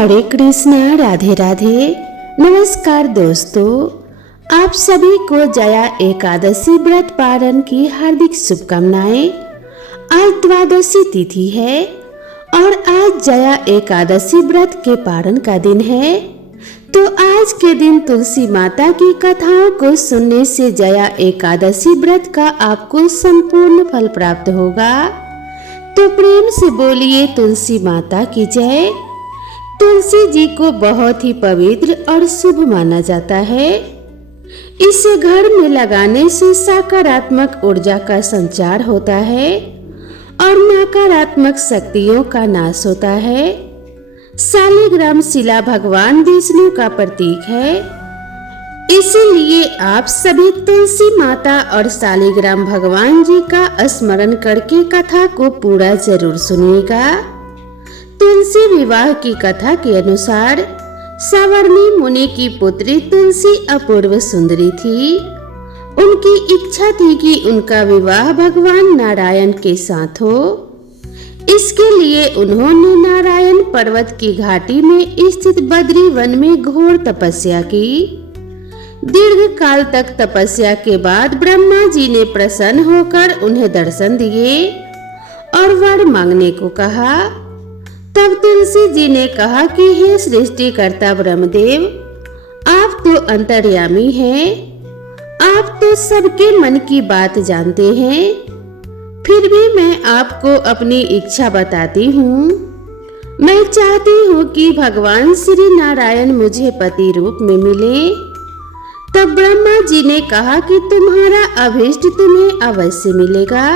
हरे कृष्णा, राधे राधे। नमस्कार दोस्तों, आप सभी को जया एकादशी व्रत पारण की हार्दिक शुभकामनाएं। आज द्वादशी तिथि है और आज जया एकादशी व्रत के पारण का दिन है। तो आज के दिन तुलसी माता की कथाओं को सुनने से जया एकादशी व्रत का आपको संपूर्ण फल प्राप्त होगा। तो प्रेम से बोलिए तुलसी माता की जय। तुलसी जी को बहुत ही पवित्र और शुभ माना जाता है। इसे घर में लगाने से सकारात्मक ऊर्जा का संचार होता है और नकारात्मक शक्तियों का नाश होता है। शालिग्राम शिला भगवान विष्णु का प्रतीक है, इसीलिए आप सभी तुलसी माता और शालिग्राम भगवान जी का स्मरण करके कथा को पूरा जरूर सुनिएगा। तुलसी विवाह की कथा के अनुसार सावर्णी मुनि की पुत्री तुलसी अपूर्व सुंदरी थी। उनकी इच्छा थी कि उनका विवाह भगवान नारायण के साथ हो। इसके लिए उन्होंने नारायण पर्वत की घाटी में स्थित बद्री वन में घोर तपस्या की। दीर्घ काल तक तपस्या के बाद ब्रह्मा जी ने प्रसन्न होकर उन्हें दर्शन दिए और वर मांगने को कहा। तब तुलसी जी ने कहा कि हे सृष्टिकर्ता ब्रह्मदेव, आप तो अंतर्यामी हैं, आप तो सबके मन की बात जानते हैं। फिर भी मैं आपको अपनी इच्छा बताती हूँ। मैं चाहती हूँ कि भगवान श्री नारायण मुझे पति रूप में मिले। तब ब्रह्मा जी ने कहा कि तुम्हारा अभीष्ट तुम्हें अवश्य मिलेगा,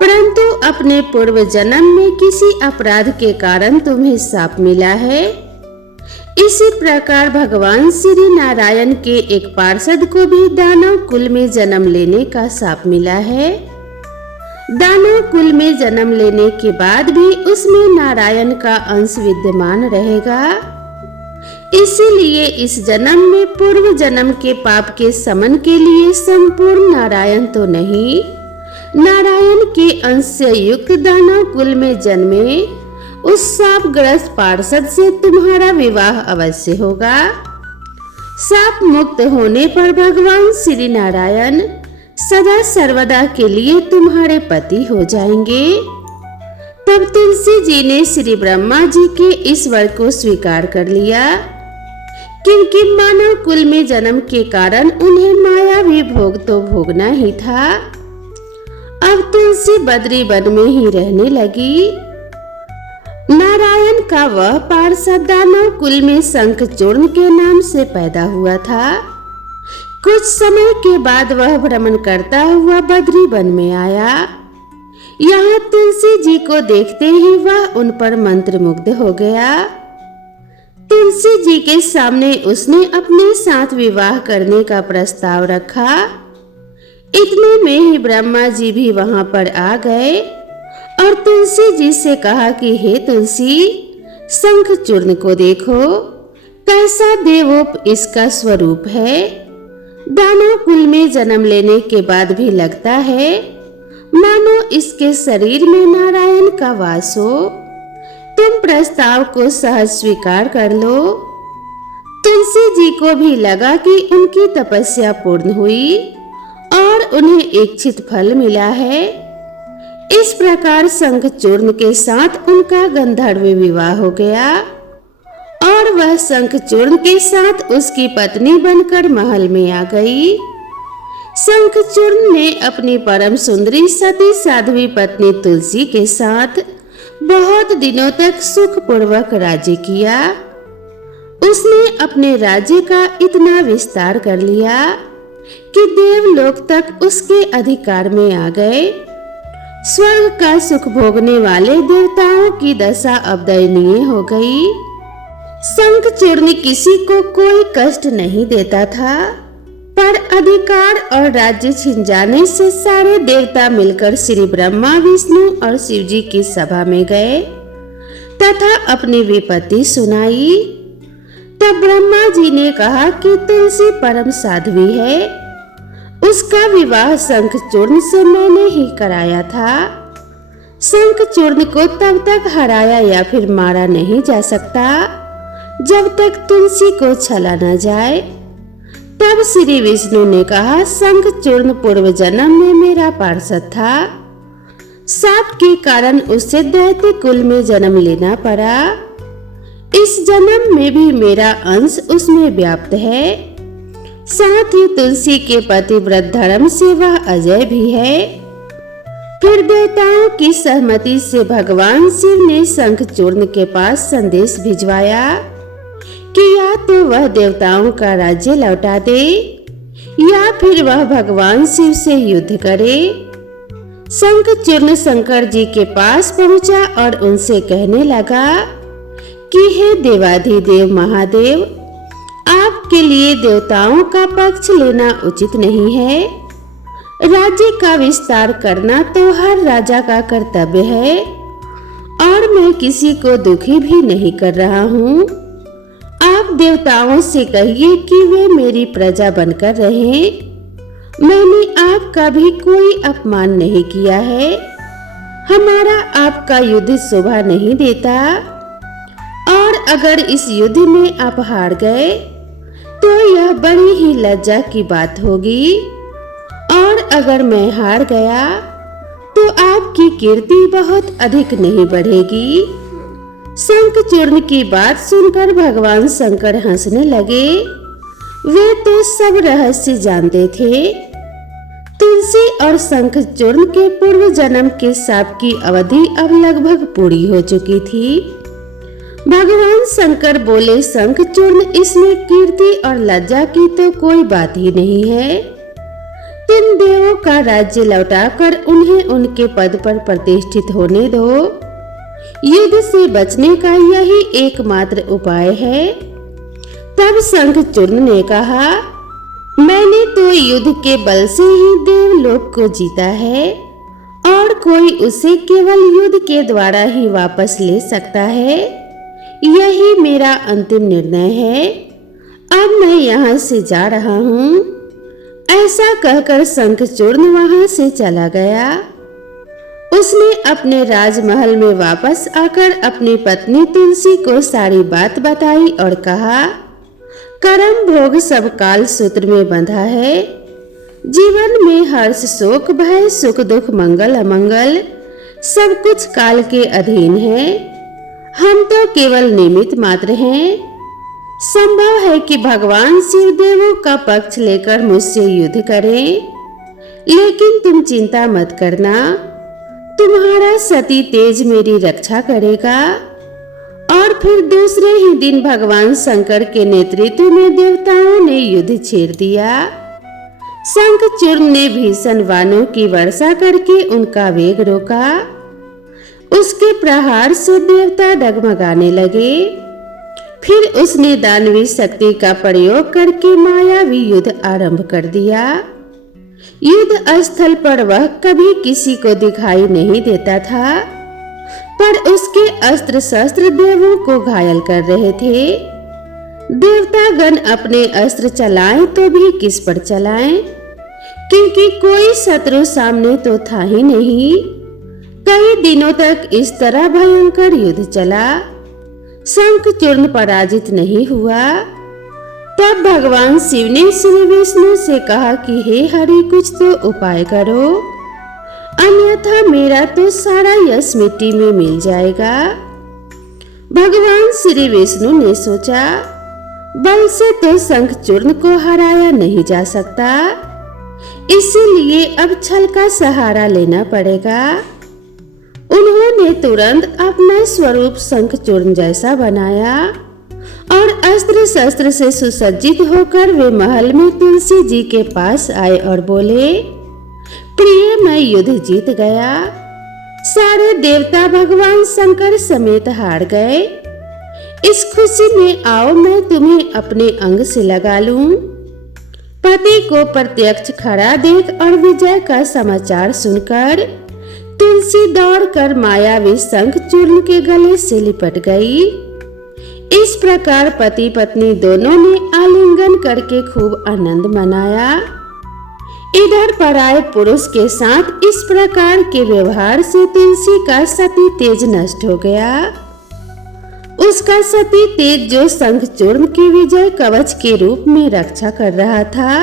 परंतु अपने पूर्व जन्म में किसी अपराध के कारण तुम्हें शाप मिला है। इसी प्रकार भगवान श्री नारायण के एक पार्षद को भी दानव कुल में जन्म लेने का शाप मिला है। दानव कुल में जन्म लेने के बाद भी उसमें नारायण का अंश विद्यमान रहेगा। इसीलिए इस जन्म में पूर्व जन्म के पाप के शमन के लिए संपूर्ण नारायण तो नहीं, नारायण के अंश से युक्त दानव कुल में जन्मे उस शापग्रस्त पार्षद से तुम्हारा विवाह अवश्य होगा। शाप मुक्त होने पर भगवान श्री नारायण सदा सर्वदा के लिए तुम्हारे पति हो जाएंगे। तब तुलसी जी ने श्री ब्रह्मा जी के इस वर को स्वीकार कर लिया, क्योंकि मानव कुल में जन्म के कारण उन्हें मायावी भोग तो भोगना ही था। अब तुलसी बद्री वन में ही रहने लगी। नारायण का वह पार्षद दानव कुल में शंखचूर्ण के नाम से पैदा हुआ था। कुछ समय के बाद वह भ्रमण करता हुआ बद्री वन में आया। यहाँ तुलसी जी को देखते ही वह उन पर मंत्रमुग्ध हो गया। तुलसी जी के सामने उसने अपने साथ विवाह करने का प्रस्ताव रखा। इतने में ही ब्रह्मा जी भी वहां पर आ गए और तुलसी जी से कहा कि हे तुलसी, शंखचूर्ण को देखो, कैसा देवोप इसका स्वरूप है। दानव कुल में जन्म लेने के बाद भी लगता है मानो इसके शरीर में नारायण का वास हो। तुम प्रस्ताव को सहज स्वीकार कर लो। तुलसी जी को भी लगा कि उनकी तपस्या पूर्ण हुई और उन्हें इच्छित फल मिला है। इस प्रकार शंखचूर्ण के साथ उनका गंधर्व विवाह हो गया और वह शंखचूर्ण के साथ उसकी पत्नी बनकर महल में आ गई। शंखचूर्ण ने अपनी परम सुंदरी सती साध्वी पत्नी तुलसी के साथ बहुत दिनों तक सुखपूर्वक राज्य किया। उसने अपने राज्य का इतना विस्तार कर लिया कि देवलोक तक उसके अधिकार में आ गए। स्वर्ग का सुख भोगने वाले देवताओं की दशा अब दयनीय हो गई। शंखचूर्ण किसी को कोई कष्ट नहीं देता था, पर अधिकार और राज्य छिन जाने से सारे देवता मिलकर श्री ब्रह्मा, विष्णु और शिव जी की सभा में गए तथा अपनी विपत्ति सुनाई। तब ब्रह्मा जी ने कहा कि तुलसी परम साध्वी है, उसका विवाह शंखचूर्ण से मैंने ही कराया था। शंखचूर्ण को तब तक हराया या फिर मारा नहीं जा सकता जब तक तुलसी को छला न जाए। तब श्री विष्णु ने कहा, शंखचूर्ण पूर्व जन्म में मेरा पार्षद था। शाप के कारण उसे दैत्य कुल में जन्म लेना पड़ा। इस जन्म में भी मेरा अंश उसमें व्याप्त है। साथ ही तुलसी के पतिव्रत धर्म से वह अजय भी है। फिर देवताओं की सहमति से भगवान शिव ने शंखचूर्ण के पास संदेश भिजवाया कि या तो वह देवताओं का राज्य लौटा दे या फिर वह भगवान शिव से युद्ध करे। शंखचूर्ण शंकर जी के पास पहुंचा और उनसे कहने लगा कि हे देवाधिदेव महादेव, आपके लिए देवताओं का पक्ष लेना उचित नहीं है। राज्य का विस्तार करना तो हर राजा का कर्तव्य है और मैं किसी को दुखी भी नहीं कर रहा हूँ। आप देवताओं से कहिए कि वे मेरी प्रजा बनकर रहें। मैंने आपका भी कोई अपमान नहीं किया है। हमारा आपका युद्ध शोभा नहीं देता और अगर इस युद्ध में आप हार गए तो यह बड़ी ही लज्जा की बात होगी और अगर मैं हार गया तो आपकी कीर्ति बहुत अधिक नहीं बढ़ेगी। शंखचूर्ण की बात सुनकर भगवान शंकर हंसने लगे। वे तो सब रहस्य जानते थे। तुलसी और शंखचूर्ण के पूर्व जन्म के शाप की अवधि अब लगभग पूरी हो चुकी थी। भगवान शंकर बोले, शंखचूर्ण, इसमें कीर्ति और लज्जा की तो कोई बात ही नहीं है। तुम देवों का राज्य लौटाकर उन्हें उनके पद पर प्रतिष्ठित होने दो। युद्ध से बचने का यही एकमात्र उपाय है। तब शंखचूर्ण ने कहा, मैंने तो युद्ध के बल से ही देवलोक को जीता है और कोई उसे केवल युद्ध के द्वारा ही वापस ले सकता है। यही मेरा अंतिम निर्णय है। अब मैं यहाँ से जा रहा हूँ। ऐसा कहकर शंखचूर्ण वहां से चला गया। उसने अपने राजमहल में वापस आकर अपनी पत्नी तुलसी को सारी बात बताई और कहा, कर्म भोग सब काल सूत्र में बंधा है। जीवन में हर्ष शोक भय सुख दुख मंगल अमंगल सब कुछ काल के अधीन है। हम तो केवल निमित्त मात्र हैं। संभव है कि भगवान शिव देवों का पक्ष लेकर मुझसे युद्ध करें, लेकिन तुम चिंता मत करना। तुम्हारा सती तेज मेरी रक्षा करेगा। और फिर दूसरे ही दिन भगवान शंकर के नेतृत्व में देवताओं ने युद्ध छेड़ दिया। शंखचूर्ण ने भीषण बाणों की वर्षा करके उनका वेग रोका। उसके प्रहार से देवता डगमगाने लगे। फिर उसने दानवी शक्ति का प्रयोग करके मायावी युद्ध आरंभ कर दिया। युद्ध स्थल पर वह कभी किसी को दिखाई नहीं देता था, पर उसके अस्त्र शस्त्र देवों को घायल कर रहे थे। देवतागण अपने अस्त्र चलाएं तो भी किस पर चलाएं, क्योंकि कोई शत्रु सामने तो था ही नहीं। कई दिनों तक इस तरह भयंकर युद्ध चला। शंखचूर्ण पराजित नहीं हुआ। तब भगवान शिव ने श्री विष्णु से कहा कि हे हरि, कुछ तो उपाय करो, अन्यथा मेरा तो सारा यश मिट्टी में मिल जाएगा। भगवान श्री विष्णु ने सोचा, बल से तो शंखचूर्ण को हराया नहीं जा सकता, इसीलिए अब छल का सहारा लेना पड़ेगा। उन्होंने तुरंत अपना स्वरूप शंखचूर्ण जैसा बनाया और अस्त्र शस्त्र से सुसज्जित होकर वे महल में तुलसी जी के पास आए और बोले, प्रिय, मैं युद्ध जीत गया। सारे देवता भगवान शंकर समेत हार गए। इस खुशी में आओ मैं तुम्हें अपने अंग से लगा लूं। पति को प्रत्यक्ष खड़ा देख और विजय का समाचार सुनकर तुलसी दौड़कर मायावी शंखचूर्ण के गले से लिपट गई। इस प्रकार पति पत्नी दोनों ने आलिंगन करके खूब आनंद मनाया। इधर पराये पुरुष के साथ इस प्रकार के व्यवहार से तुलसी का सती तेज नष्ट हो गया। उसका सती तेज जो शंखचूर्ण के विजय कवच के रूप में रक्षा कर रहा था,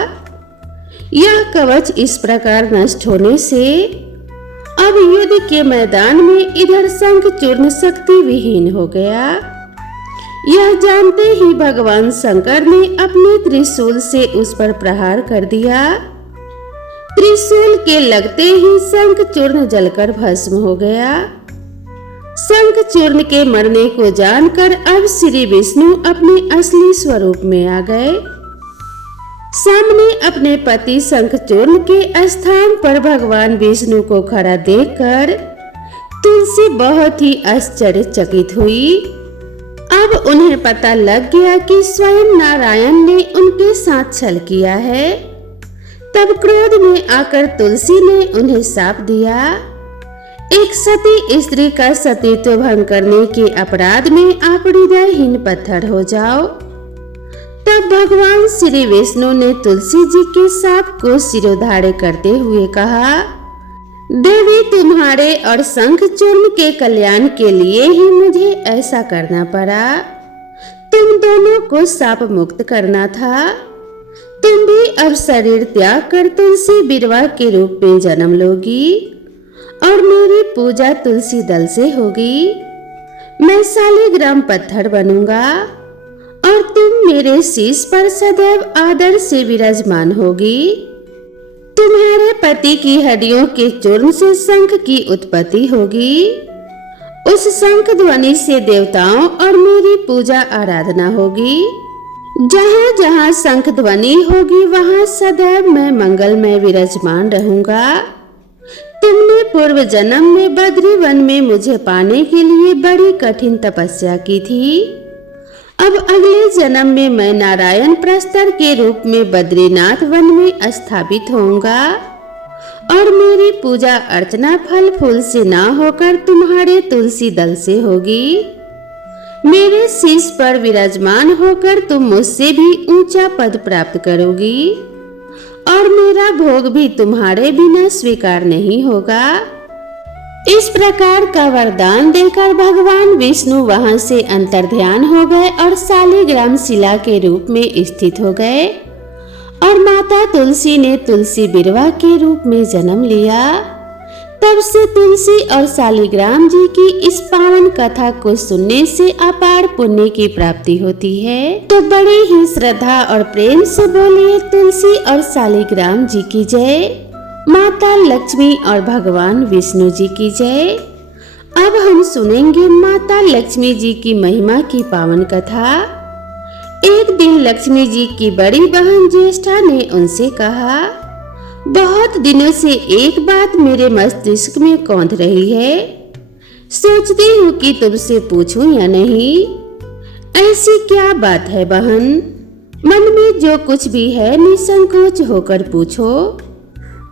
यह कवच इस प्रकार नष्ट होने से अब युद्ध के मैदान में इधर शंखचूर्ण शक्ति विहीन हो गया। यह जानते ही भगवान शंकर ने अपने त्रिशूल से उस पर प्रहार कर दिया। त्रिशूल के लगते ही शंखचूर्ण जलकर भस्म हो गया। शंखचूर्ण के मरने को जानकर अब श्री विष्णु अपने असली स्वरूप में आ गए। सामने अपने पति शंखचूर्ण के स्थान पर भगवान विष्णु को खड़ा देखकर तुलसी बहुत ही आश्चर्यचकित हुई। अब उन्हें पता लग गया कि स्वयं नारायण ने उनके साथ छल किया है। तब क्रोध में आकर तुलसी ने उन्हें शाप दिया, एक सती स्त्री का सतीत्व भंग करने के अपराध में आप हृदयहीन पत्थर हो जाओ। तब भगवान श्री विष्णु ने तुलसी जी के शाप को सिरोधार्य करते हुए कहा, देवी तुम्हारे और शंखचूर्ण के कल्याण के लिए ही मुझे ऐसा करना पड़ा। तुम दोनों को शाप मुक्त करना था। तुम भी अब शरीर त्याग कर तुलसी बिरवा के रूप में जन्म लोगी और मेरी पूजा तुलसी दल से होगी। मैं शालिग्राम पत्थर बनूंगा और तुम मेरे शीश पर सदैव आदर से विराजमान होगी। तुम्हारे पति की हड्डियों के चूर्ण से शंख की उत्पत्ति होगी। उस शंख ध्वनि से देवताओं और मेरी पूजा आराधना होगी। जहाँ जहाँ शंख ध्वनि होगी वहाँ सदैव मैं मंगलमय विराजमान रहूंगा। तुमने पूर्व जन्म में बद्री वन में मुझे पाने के लिए बड़ी कठिन तपस्या की थी। अब अगले जन्म में मैं नारायण प्रस्तर के रूप में बद्रीनाथ वन में स्थापित होऊंगा और मेरी पूजा अर्चना फल फूल से ना होकर तुम्हारे तुलसी दल से होगी। मेरे शीश पर विराजमान होकर तुम मुझसे भी ऊंचा पद प्राप्त करोगी और मेरा भोग भी तुम्हारे बिना स्वीकार नहीं होगा। इस प्रकार का वरदान देकर भगवान विष्णु वहां से अंतर्ध्यान हो गए और शालिग्राम शिला के रूप में स्थित हो गए और माता तुलसी ने तुलसी बिरवा के रूप में जन्म लिया। तब से तुलसी और शालिग्राम जी की इस पावन कथा को सुनने से अपार पुण्य की प्राप्ति होती है। तो बड़ी ही श्रद्धा और प्रेम से बोलिए तुलसी और शालिग्राम जी की जय, माता लक्ष्मी और भगवान विष्णु जी की जय। अब हम सुनेंगे माता लक्ष्मी जी की महिमा की पावन कथा। एक दिन लक्ष्मी जी की बड़ी बहन ज्येष्ठा ने उनसे कहा, बहुत दिनों से एक बात मेरे मस्तिष्क में कौंध रही है, सोचती हूँ कि तुमसे पूछूं या नहीं। ऐसी क्या बात है बहन? मन में जो कुछ भी है निसंकोच होकर पूछो।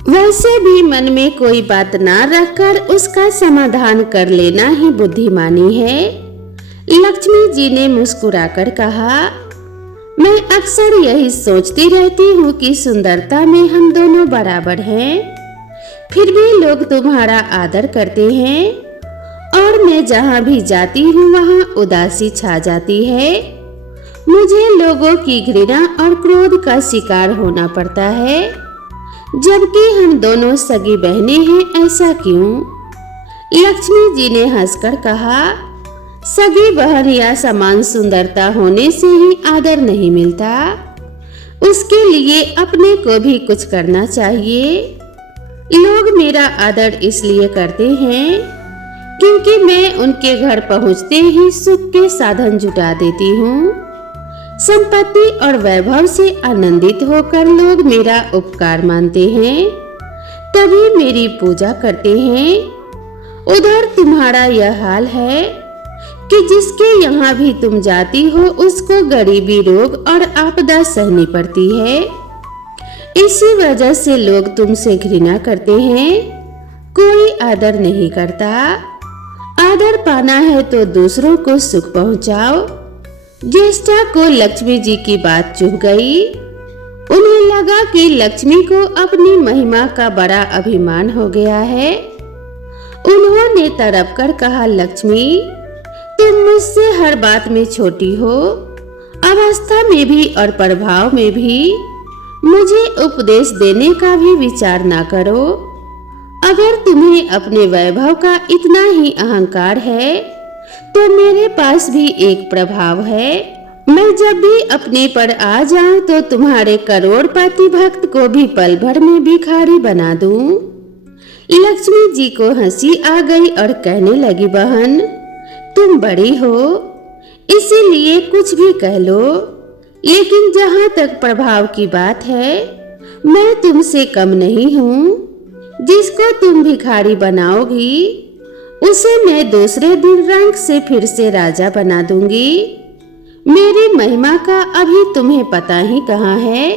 वैसे भी मन में कोई बात ना रखकर उसका समाधान कर लेना ही बुद्धिमानी है। लक्ष्मी जी ने मुस्कुराकर कहा, मैं अक्सर यही सोचती रहती हूँ कि सुंदरता में हम दोनों बराबर हैं, फिर भी लोग तुम्हारा आदर करते हैं और मैं जहाँ भी जाती हूँ वहाँ उदासी छा जाती है। मुझे लोगों की घृणा और क्रोध का शिकार होना पड़ता है, जबकि हम दोनों सगी बहनें हैं, ऐसा क्यों? लक्ष्मी जी ने हंसकर कहा, सगी बहन या समान सुंदरता होने से ही आदर नहीं मिलता, उसके लिए अपने को भी कुछ करना चाहिए। लोग मेरा आदर इसलिए करते हैं क्योंकि मैं उनके घर पहुंचते ही सुख के साधन जुटा देती हूँ। संपत्ति और वैभव से आनंदित होकर लोग मेरा उपकार मानते हैं, तभी मेरी पूजा करते हैं। उधर तुम्हारा यह हाल है कि जिसके यहाँ भी तुम जाती हो उसको गरीबी, रोग और आपदा सहनी पड़ती है। इसी वजह से लोग तुमसे घृणा करते हैं, कोई आदर नहीं करता। आदर पाना है तो दूसरों को सुख पहुंचाओ। ज्येष्ठा को लक्ष्मी जी की बात चुभ गई। उन्हें लगा कि लक्ष्मी को अपनी महिमा का बड़ा अभिमान हो गया है। उन्होंने तड़प कर कहा, लक्ष्मी, तुम मुझसे हर बात में छोटी हो, अवस्था में भी और प्रभाव में भी। मुझे उपदेश देने का भी विचार ना करो। अगर तुम्हें अपने वैभव का इतना ही अहंकार है तो मेरे पास भी एक प्रभाव है। मैं जब भी अपने पर आ जाऊं तो तुम्हारे करोड़पति भक्त को भी पल भर में भिखारी बना दूं। लक्ष्मी जी को हंसी आ गई और कहने लगी, बहन, तुम बड़ी हो, इसीलिए कुछ भी कह लो, लेकिन जहां तक प्रभाव की बात है, मैं तुमसे कम नहीं हूँ। जिसको तुम भिखारी बनाओगी उसे मैं दूसरे दिन रंग से फिर से राजा बना दूंगी। मेरी महिमा का अभी तुम्हें पता ही कहाँ है,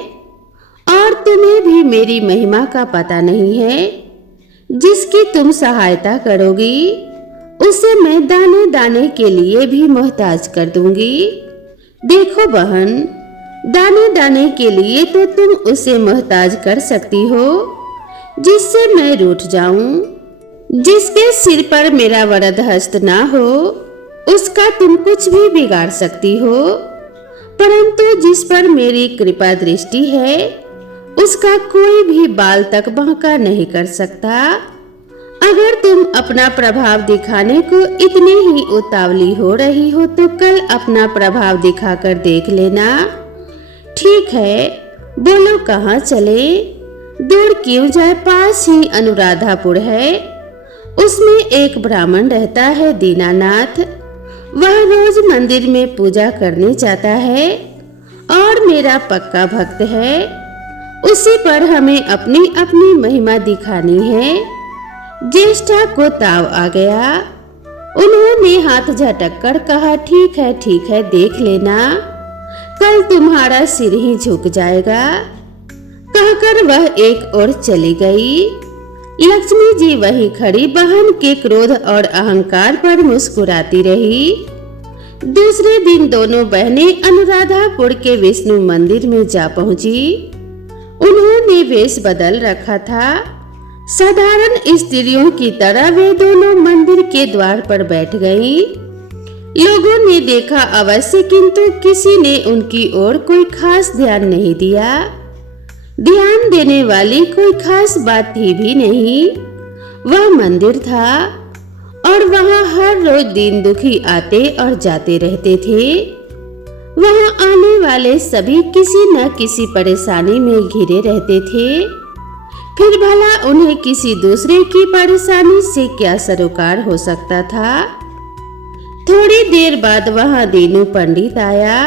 और तुम्हें भी मेरी महिमा का पता नहीं है। जिसकी तुम सहायता करोगी उसे मैं दाने दाने के लिए भी मोहताज कर दूंगी। देखो बहन, दाने दाने के लिए तो तुम उसे मोहताज कर सकती हो जिससे मैं रूठ जाऊं। जिसके सिर पर मेरा वरद हस्त ना हो उसका तुम कुछ भी बिगाड़ सकती हो, परंतु जिस पर मेरी कृपा दृष्टि है उसका कोई भी बाल तक बांका नहीं कर सकता। अगर तुम अपना प्रभाव दिखाने को इतनी ही उतावली हो रही हो तो कल अपना प्रभाव दिखाकर देख लेना। ठीक है, बोलो कहाँ चले? दूर क्यों जाए, पास ही अनुराधापुर है। उसमें एक ब्राह्मण रहता है, दीनानाथ। वह रोज मंदिर में पूजा करने जाता है और मेरा पक्का भक्त है। उसी पर हमें अपनी अपनी महिमा दिखानी है। ज्येष्ठा को ताव आ गया। उन्होंने हाथ झटक कर कहा, ठीक है, देख लेना, कल तुम्हारा सिर ही झुक जाएगा। कहकर वह एक ओर चली गई। लक्ष्मी जी वहीं खड़ी बहन के क्रोध और अहंकार पर मुस्कुराती रही। दूसरे दिन दोनों बहनें अनुराधापुर के विष्णु मंदिर में जा पहुंची। उन्होंने वेश बदल रखा था। साधारण स्त्रियों की तरह वे दोनों मंदिर के द्वार पर बैठ गईं। लोगों ने देखा अवश्य, किंतु किसी ने उनकी ओर कोई खास ध्यान नहीं दिया। ध्यान देने वाली कोई खास बात थी भी नहीं। वह मंदिर था और वहां हर रोज दीन दुखी आते और जाते रहते थे। वहां आने वाले सभी किसी न किसी परेशानी में घिरे रहते थे। फिर भला उन्हें किसी दूसरे की परेशानी से क्या सरोकार हो सकता था। थोड़ी देर बाद वहां दीनू पंडित आया।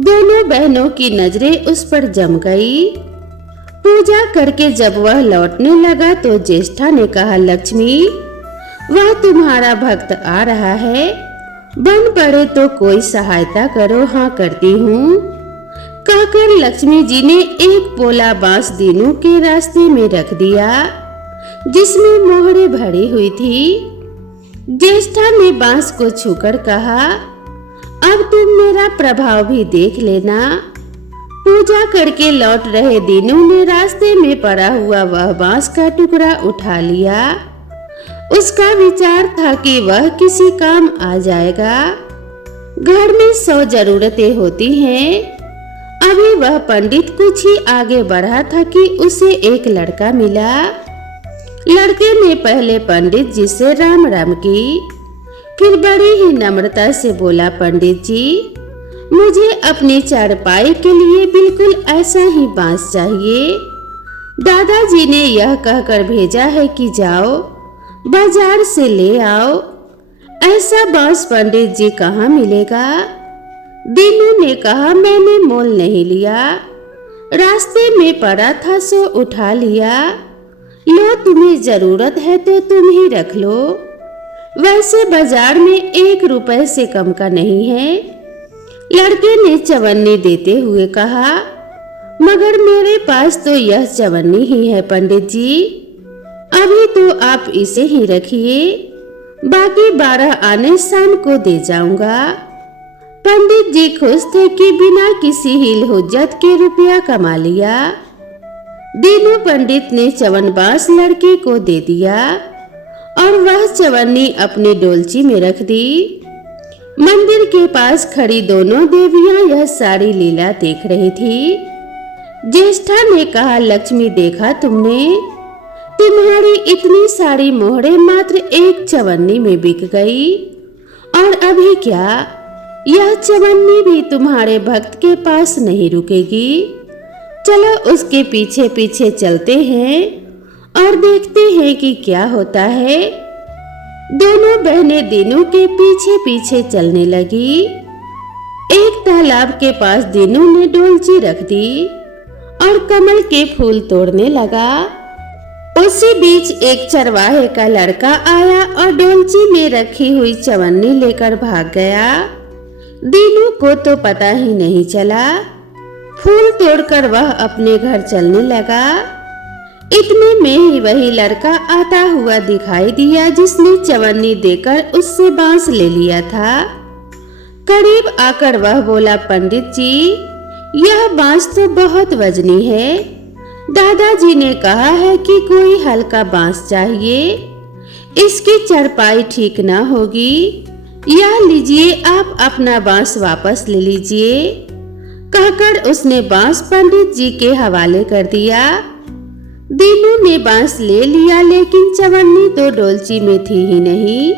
दोनों बहनों की नजरें उस पर जम गई। पूजा करके जब वह लौटने लगा तो ज्येष्ठा ने कहा, लक्ष्मी, वह तुम्हारा भक्त आ रहा है, बन पड़े तो कोई सहायता करो। हाँ, करती हूँ, कहकर लक्ष्मी जी ने एक पोला बांस दीनू के रास्ते में रख दिया जिसमें मोहरे भरी हुई थी। ज्येष्ठा ने बांस को छूकर कहा, अब तुम मेरा प्रभाव भी देख लेना। पूजा करके लौट रहे दीनू ने रास्ते में पड़ा हुआ वह बांस का टुकड़ा उठा लिया। उसका विचार था कि वह किसी काम आ जाएगा। घर में 100 जरूरतें होती हैं। अभी वह पंडित कुछ ही आगे बढ़ा था कि उसे एक लड़का मिला। लड़के ने पहले पंडित जी से राम राम की, फिर बड़ी ही नम्रता से बोला, पंडित जी, मुझे अपनी चारपाई के लिए बिल्कुल ऐसा ही बांस चाहिए। दादाजी ने यह कहकर भेजा है कि जाओ बाजार से ले आओ। ऐसा बांस पंडित जी कहाँ मिलेगा? दीनू ने कहा, मैंने मोल नहीं लिया, रास्ते में पड़ा था सो उठा लिया। लो, तुम्हें जरूरत है तो तुम ही रख लो। वैसे बाजार में 1 रुपए से कम का नहीं है। लड़के ने चवन्नी देते हुए कहा, मगर मेरे पास तो यह चवन्नी ही है पंडित जी। अभी तो आप इसे ही रखिए, बाकी 12 आने शाम को दे जाऊंगा। पंडित जी खुश थे कि बिना किसी हील हुज्जत के रुपया कमा लिया। दीनू पंडित ने चवन बांस लड़के को दे दिया और वह चवन्नी अपनी डोलची में रख दी। मंदिर के पास खड़ी दोनों देवियां यह सारी लीला देख रही थी। ज्येष्ठा ने कहा, लक्ष्मी देखा तुमने, तुम्हारी इतनी सारी मोहरें मात्र एक चवन्नी में बिक गई, और अभी क्या, यह चवन्नी भी तुम्हारे भक्त के पास नहीं रुकेगी। चलो उसके पीछे पीछे चलते हैं और देखते हैं कि क्या होता है। दोनों बहनें दीनू के पीछे पीछे चलने लगी। एक तालाब के पास दीनू ने डोलची रख दी और कमल के फूल तोड़ने लगा। उसी बीच एक चरवाहे का लड़का आया और डोलची में रखी हुई चवन्नी लेकर भाग गया। दीनू को तो पता ही नहीं चला। फूल तोड़कर वह अपने घर चलने लगा। इतने में ही वही लड़का आता हुआ दिखाई दिया जिसने चवन्नी देकर उससे बांस ले लिया था। करीब आकर वह बोला, पंडित जी, यह बांस तो बहुत वजनी है। दादाजी ने कहा है कि कोई हल्का बांस चाहिए, इसकी चरपाई ठीक ना होगी। यह लीजिए, आप अपना बांस वापस ले लीजिए। कहकर उसने बांस पंडित जी के हवाले कर दिया। दीनू ने बांस ले लिया, लेकिन चवन्नी तो डोलची में थी ही नहीं।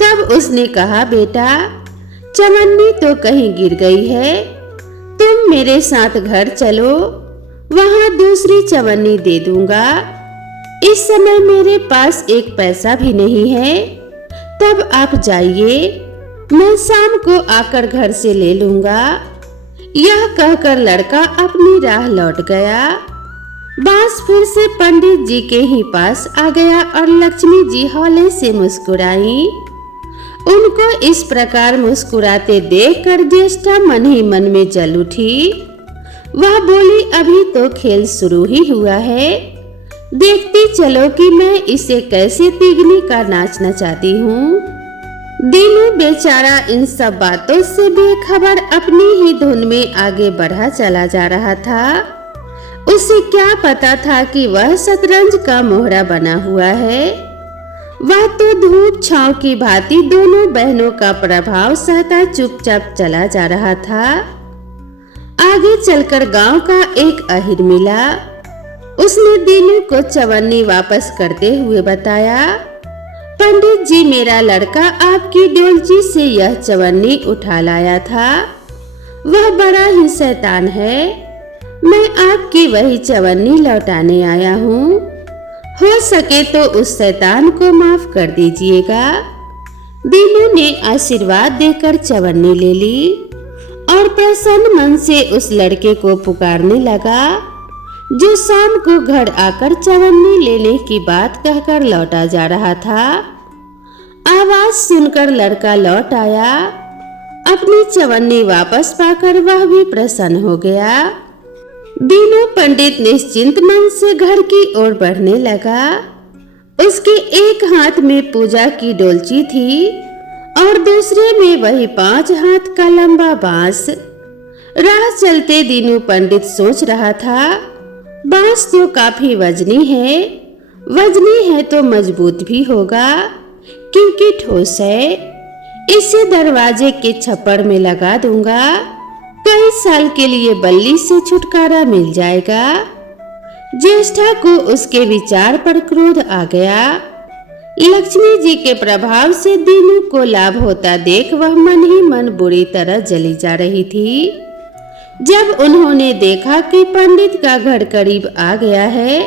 तब उसने कहा, बेटा, चवन्नी तो कहीं गिर गई है, तुम मेरे साथ घर चलो, वहां दूसरी चवन्नी दे दूंगा। इस समय मेरे पास एक पैसा भी नहीं है, तब आप जाइए, मैं शाम को आकर घर से ले लूंगा। यह कहकर लड़का अपनी राह लौट गया। बांस फिर से पंडित जी के ही पास आ गया और लक्ष्मी जी हौले से मुस्कुराई। उनको इस प्रकार मुस्कुराते देखकर ज्येष्ठा मन ही मन में जल उठी। वह बोली, अभी तो खेल शुरू ही हुआ है, देखती चलो कि मैं इसे कैसे तिगनी का नाच नचाती हूँ। दीनू बेचारा इन सब बातों से बेखबर अपनी ही धुन में आगे बढ़ा चला जा रहा था। उसे क्या पता था कि वह शतरंज का मोहरा बना हुआ है। वह तो धूप छांव की भांति दोनों बहनों का प्रभाव सहता चुपचाप चला जा रहा था। आगे चलकर गांव का एक अहिर मिला। उसने दीनू को चवन्नी वापस करते हुए बताया, पंडित जी, मेरा लड़का आपकी डोलची से यह चवन्नी उठा लाया था। वह बड़ा ही शैतान है। मैं आपकी वही चवन्नी लौटाने आया हूँ। हो सके तो उस शैतान को माफ कर दीजिएगा। दीनू ने आशीर्वाद देकर चवन्नी ले ली और प्रसन्न मन से उस लड़के को पुकारने लगा, जो शाम को घर आकर चवन्नी लेने की बात कहकर लौटा जा रहा था। आवाज सुनकर लड़का लौट आया। अपनी चवन्नी वापस पाकर वह भी प्रसन्न हो गया। दीनू पंडित निश्चिंत मन से घर की ओर बढ़ने लगा। उसके एक हाथ में पूजा की डोलची थी और दूसरे में वही 5 हाथ का लंबा बांस। राह चलते दीनू पंडित सोच रहा था, बांस तो काफी वजनी है तो मजबूत भी होगा, क्योंकि ठोस है। इसे दरवाजे के छप्पर में लगा दूंगा, कई साल के लिए बल्ली से छुटकारा मिल जाएगा। ज्येष्ठा को उसके विचार पर क्रोध आ गया। लक्ष्मी जी के प्रभाव से दीनू को लाभ होता देख वह मन ही मन बुरी तरह जली जा रही थी। जब उन्होंने देखा कि पंडित का घर करीब आ गया है,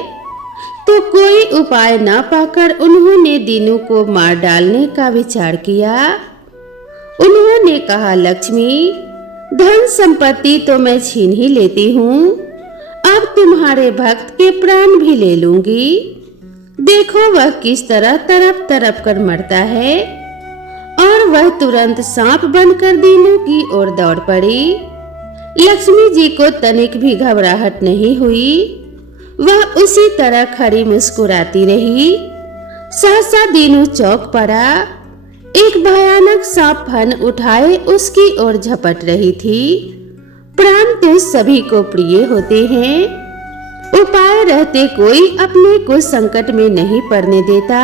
तो कोई उपाय न पाकर उन्होंने दीनू को मार डालने का विचार किया। उन्होंने कहा, लक्ष्मी, धन संपत्ति तो मैं छीन ही लेती हूँ, अब तुम्हारे भक्त के प्राण भी ले लूंगी। देखो वह किस तरह तरफ तरफ कर मरता है। और वह तुरंत सांप बनकर दीनू की ओर दौड़ पड़ी। लक्ष्मी जी को तनिक भी घबराहट नहीं हुई। वह उसी तरह खड़ी मुस्कुराती रही। सहसा दीनू चौंक पड़ा। एक भयानक सांप फन उठाए उसकी ओर झपट रही थी। प्राण तो सभी को प्रिय होते हैं, उपाय रहते कोई अपने को संकट में नहीं पड़ने देता।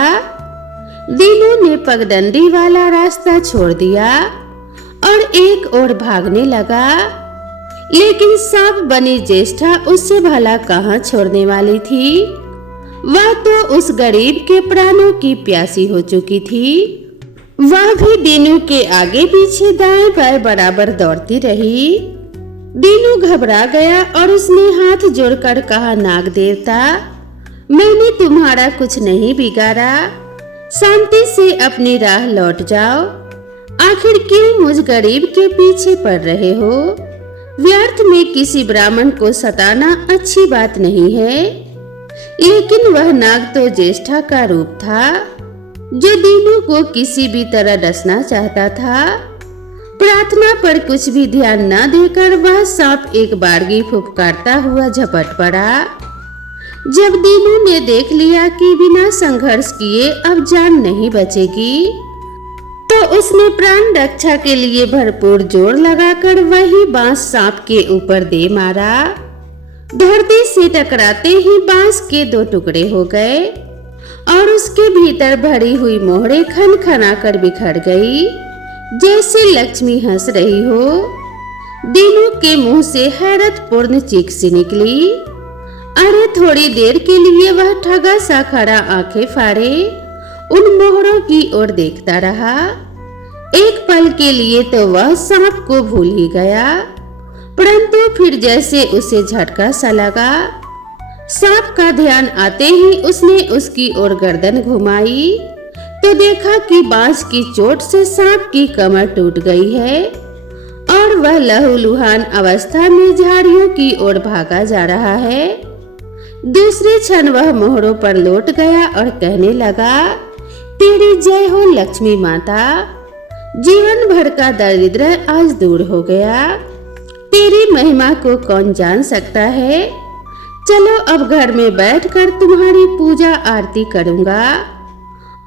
दीनू ने पगडंडी वाला रास्ता छोड़ दिया और एक ओर भागने लगा, लेकिन सांप बनी ज्येष्ठा उससे भला कहाँ छोड़ने वाली थी। वह तो उस गरीब के प्राणों की प्यासी हो चुकी थी। वह भी दीनू के आगे पीछे दाएं बाएं बराबर दौड़ती रही। दीनू घबरा गया और उसने हाथ जोड़कर कहा, नाग देवता, मैंने तुम्हारा कुछ नहीं बिगाड़ा, शांति से अपनी राह लौट जाओ। आखिर क्यों मुझ गरीब के पीछे पड़ रहे हो? व्यर्थ में किसी ब्राह्मण को सताना अच्छी बात नहीं है। लेकिन वह नाग तो ज्येष्ठा का रूप था, जो दीनू को किसी भी तरह डसना चाहता था। प्रार्थना पर कुछ भी ध्यान न देकर वह सांप एक बारगी फुफकारता हुआ झपट पड़ा। जब दीनू ने देख लिया कि बिना संघर्ष किए अब जान नहीं बचेगी, तो उसने प्राण रक्षा के लिए भरपूर जोर लगाकर वही बांस सांप के ऊपर दे मारा। धरती से टकराते ही बांस के 2 टुकड़े हो गए और उसके भीतर भरी हुई मोहरे खन खना कर बिखर गई, जैसे लक्ष्मी हंस रही हो। दीनू के मुंह से हैरतपूर्ण चीख सी निकली। अरे थोड़ी देर के लिए वह ठगा सा खड़ा आंखें फाड़े उन मोहरों की ओर देखता रहा। एक पल के लिए तो वह सांप को भूल ही गया, परंतु फिर जैसे उसे झटका सा लगा। सांप का ध्यान आते ही उसने उसकी ओर गर्दन घुमाई तो देखा कि बांस की चोट से सांप की कमर टूट गई है और वह लहूलुहान अवस्था में झाड़ियों की ओर भागा जा रहा है। दूसरे क्षण वह मोहरों पर लौट गया और कहने लगा, तेरी जय हो लक्ष्मी माता, जीवन भर का दरिद्र आज दूर हो गया। तेरी महिमा को कौन जान सकता है। चलो अब घर में बैठकर तुम्हारी पूजा आरती करूंगा।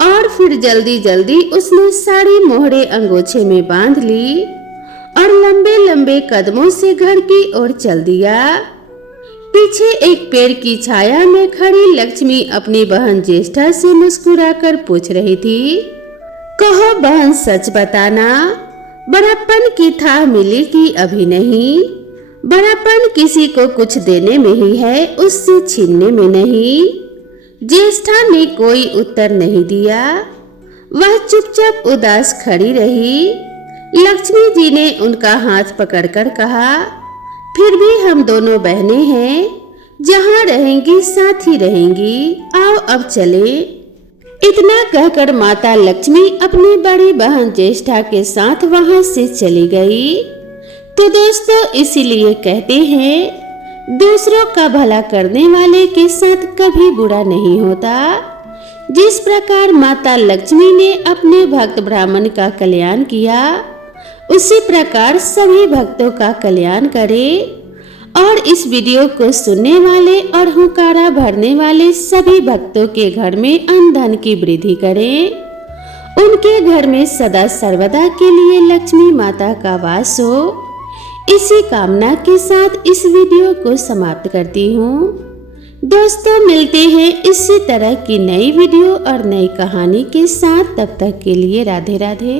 और फिर जल्दी जल्दी उसने सारी मोहरे अंगोछे में बांध ली और लंबे लंबे कदमों से घर की ओर चल दिया। पीछे एक पेड़ की छाया में खड़ी लक्ष्मी अपनी बहन ज्येष्ठा से मुस्कुराकर पूछ रही थी, कहो बहन, सच बताना, बड़प्पन की था मिली कि अभी नहीं? बड़प्पन किसी को कुछ देने में ही है, उससे छीनने में नहीं। ज्येष्ठा ने कोई उत्तर नहीं दिया। वह चुपचाप उदास खड़ी रही। लक्ष्मी जी ने उनका हाथ पकड़कर कहा, फिर भी हम दोनों बहनें हैं, जहाँ रहेंगी साथ ही रहेंगी, आओ अब चले। इतना कहकर माता लक्ष्मी अपनी बड़ी बहन ज्येष्ठा के साथ वहां से चली गई। तो दोस्तों, इसीलिए कहते हैं दूसरों का भला करने वाले के साथ कभी बुरा नहीं होता। जिस प्रकार माता लक्ष्मी ने अपने भक्त ब्राह्मण का कल्याण किया, उसी प्रकार सभी भक्तों का कल्याण करे और इस वीडियो को सुनने वाले और हुंकारा भरने वाले सभी भक्तों के घर में अन्न धन की वृद्धि करें। उनके घर में सदा सर्वदा के लिए लक्ष्मी माता का वास हो। इसी कामना के साथ इस वीडियो को समाप्त करती हूँ। दोस्तों, मिलते हैं इसी तरह की नई वीडियो और नई कहानी के साथ। तब तक के लिए राधे राधे।